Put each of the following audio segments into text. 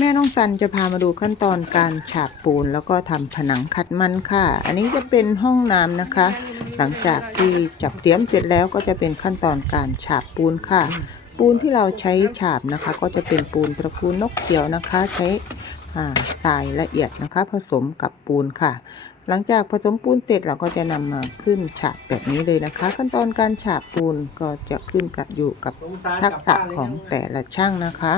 แม่น้องซันจะพามาดูขั้นตอนการฉาบปูน แล้วก็ทำผนังขัดมันค่ะ อันนี้จะเป็นห้องน้ำนะคะ หลังจากที่จับเตรียมเสร็จแล้วก็จะเป็นขั้นตอนการฉาบปูนค่ะ ปูนที่เราใช้ฉาบนะคะ ก็จะเป็นปูนตระกูลนกเขียวนะคะ ใช้ทรายละเอียดนะคะ ผสมกับปูนค่ะ หลังจากผสมปูนเสร็จเราก็จะนำมาขึ้นฉาบแบบนี้เลยนะคะ ขั้นตอนการฉาบปูนก็จะขึ้นกับอยู่กับทักษะของแต่ละช่างนะคะ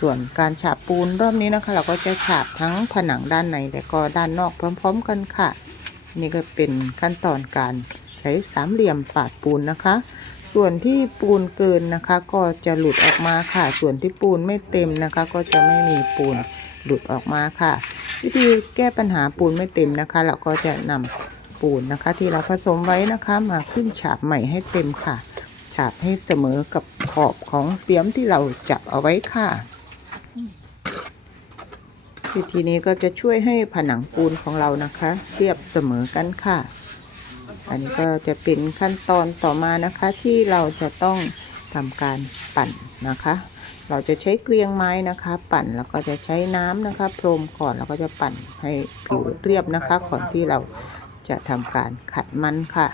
ส่วนการฉาบปูนรอบนี้นะคะ เราก็จะฉาบทั้งผนังด้านในและก็ด้านนอกพร้อม ๆ กันค่ะ นี่ก็เป็นขั้นตอนการใช้สามเหลี่ยมปาดปูนนะคะ ส่วนที่ปูนเกินนะคะ ก็จะหลุดออกมาค่ะ ส่วนที่ปูนไม่เต็มนะคะ ก็จะไม่มีปูนหลุดออกมาค่ะ วิธีแก้ปัญหาปูนไม่เต็มนะคะ เราก็จะนำปูนนะคะ ที่เราผสมไว้นะคะ มาขึ้นฉาบใหม่ให้เต็มค่ะ ฉาบให้เสมอกับขอบของเสียมที่เราจับเอาไว้ค่ะ วิธีนี้ก็จะช่วยให้ผนังปูนของเรานะคะ เรียบเสมอกันค่ะ อันนี้ก็จะเป็นขั้นตอนต่อมานะคะที่เราจะต้องทำการปั่นนะคะ เราจะใช้เกลียงไม้นะคะ ปั่นแล้วก็จะใช้น้ำนะคะ พรมก่อนแล้วก็จะปั่นให้ผิวเรียบนะคะก่อนที่เราจะทำการขัดมันค่ะ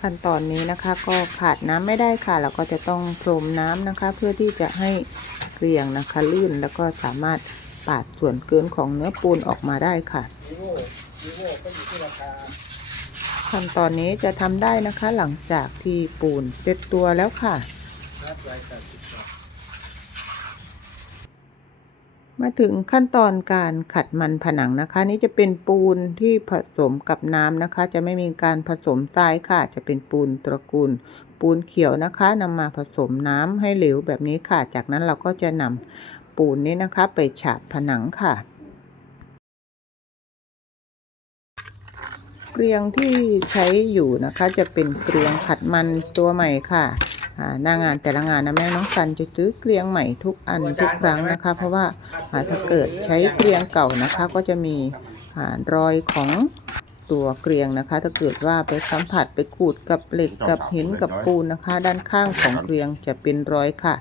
ขั้นตอนนี้นะคะก็ขาดน้ำไม่ได้ค่ะ เราก็จะต้องพรมน้ำนะคะ เพื่อที่จะให้ เรียงนะคะ ลื่นแล้วก็สามารถปาดส่วนเกินของเนื้อปูนออกมาได้ค่ะ ขั้นตอนนี้จะทำได้นะคะหลังจากที่ปูนเสร็จตัวแล้วค่ะ มาถึงขั้นตอนการขัดมันผนังนะคะ นี่จะเป็นปูนที่ผสมกับน้ำนะคะ จะไม่มีการผสมทรายค่ะ จะเป็นปูนตระกูล ปูนเขียวนะคะนำมาผสมน้ำให้เหลวแบบนี้ค่ะ จากนั้นเราก็จะนำปูนนี้นะคะ ไปฉาบผนังค่ะ เกลียงที่ใช้อยู่นะคะ จะเป็นเกลียงขัดมันตัวใหม่ค่ะ หน้างานแต่ละงานนะแม่น้องสันจะซื้อเกลียงใหม่ทุกอันทุกครั้งนะคะ เพราะว่าถ้าเกิดใช้เกลียงเก่านะคะ ก็จะมีรอยของตัวเกลียงนะคะ ถ้าเกิดว่าไปสัมผัสไปขูดกับเหล็กกับหินกับปูนนะคะ ด้านข้างของเกลียงจะเป็นรอยค่ะ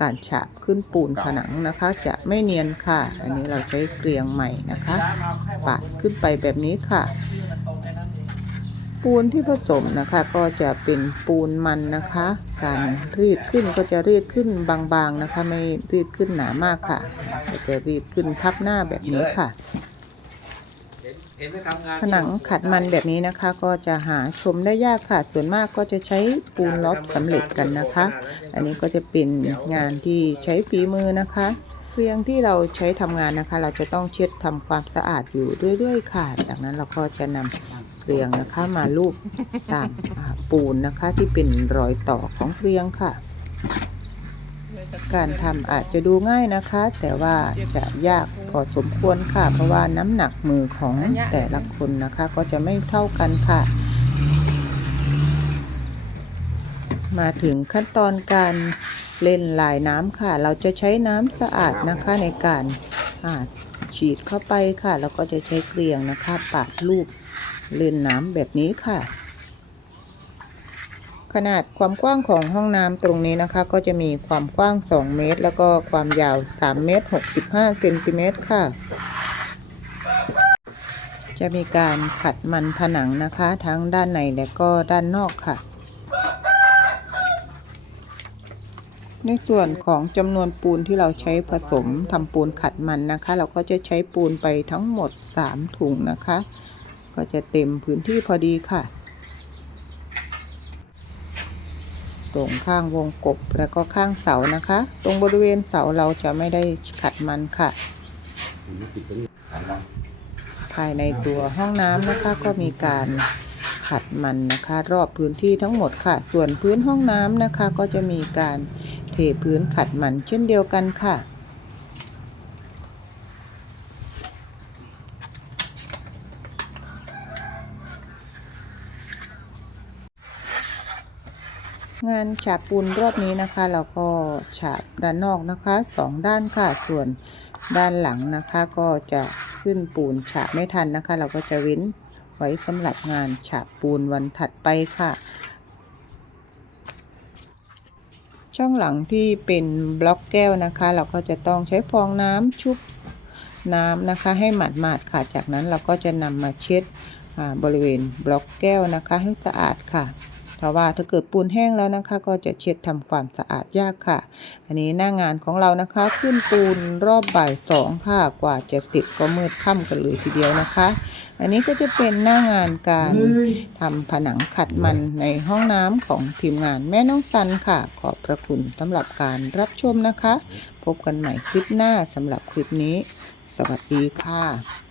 การฉาบขึ้นปูนผนังนะคะ จะไม่เนียนค่ะ อันนี้เราใช้เกลียงใหม่นะคะ ปาดขึ้นไปแบบนี้ค่ะ ปูนที่ผสมนะคะ ก็จะเป็นปูนมันนะคะ การรีดขึ้นก็จะรีดขึ้นบางๆนะคะ ไม่รีดขึ้นหนามากค่ะก็จะรีดขึ้นทับหน้าแบบนี้ค่ะเห็นไหมทำงานผนังขัดมันแบบนี้นะคะ ก็จะหาชมได้ยากค่ะ ส่วนมากก็จะใช้ปูนล็อกสำเร็จกันนะคะ อันนี้ก็จะเป็นงานที่ใช้ฝีมือนะคะเพียงที่เราใช้ทำงานนะคะ เราจะต้องเช็ดทำความสะอาดอยู่เรื่อย ๆ ค่ะ จากนั้นเราก็จะนำ เกลียงนะคะมาลูบตามปูนนะคะที่เป็นรอยต่อของเกลียงค่ะ การทำอาจจะดูง่ายนะคะ แต่ว่าจะยากพอสมควรค่ะ เพราะว่าน้ำหนักมือของแต่ละคนนะคะ ก็จะไม่เท่ากันค่ะ มาถึงขั้นตอนการเล่นลายน้ำค่ะ เราจะใช้น้ำสะอาดนะคะในการฉีดเข้าไปค่ะ แล้วก็จะใช้เกลียงนะคะปาดลูบ เล่นน้ำแบบนี้ค่ะ ขนาดความกว้างของห้องน้ำตรงนี้นะคะ ก็จะมีความกว้าง 2 เมตร แล้วก็ความยาว 3 เมตร 65เซนติเมตรค่ะ จะมีการขัดมันผนังนะคะ ทั้งด้านในและก็ด้านนอกค่ะในส่วนของจำนวนปูนที่เราใช้ผสมทำปูนขัดมันนะคะ เราก็จะใช้ปูนไปทั้งหมด 3 ถุงนะคะ ก็จะเต็มพื้นที่พอดีค่ะ ตรงข้างวงกบแล้วก็ข้างเสานะคะ ตรงบริเวณเสาเราจะไม่ได้ขัดมันค่ะ ภายในตัวห้องน้ำนะคะก็มีการขัดมันนะคะ รอบพื้นที่ทั้งหมดค่ะ ส่วนพื้นห้องน้ำนะคะ ก็จะมีการเทพื้นขัดมันเช่นเดียวกันค่ะ งานฉาบปูนรอบนี้นะคะเราก็ฉาบด้านนอกนะคะสองด้านค่ะส่วนด้านหลังนะคะ ก็จะขึ้นปูนฉาบไม่ทันนะคะ เราก็จะเว้นไว้สำหรับงานฉาบปูนวันถัดไปค่ะ ช่องหลังที่เป็นบล็อกแก้วนะคะ เราก็จะต้องใช้ฟองน้ำชุบน้ำนะคะ ให้หมาดๆค่ะ จากนั้นเราก็จะนำมาเช็ดบริเวณบล็อกแก้วนะคะ ให้สะอาดค่ะ เพราะว่าถ้าเกิดปูนแห้งแล้วนะคะ ก็จะเช็ดทำความสะอาดยากค่ะ อันนี้หน้างานของเรานะคะ ขึ้นปูนรอบบ่ายสองค่ะกว่าจะเสร็จก็มืดค่ำกันเลยทีเดียวนะคะ อันนี้ก็จะเป็นหน้างานการทำผนังขัดมันในห้องน้ำของทีมงานแม่น้องซันค่ะ ขอบพระคุณสำหรับการรับชมนะคะ พบกันใหม่คลิปหน้าสำหรับคลิปนี้ สวัสดีค่ะ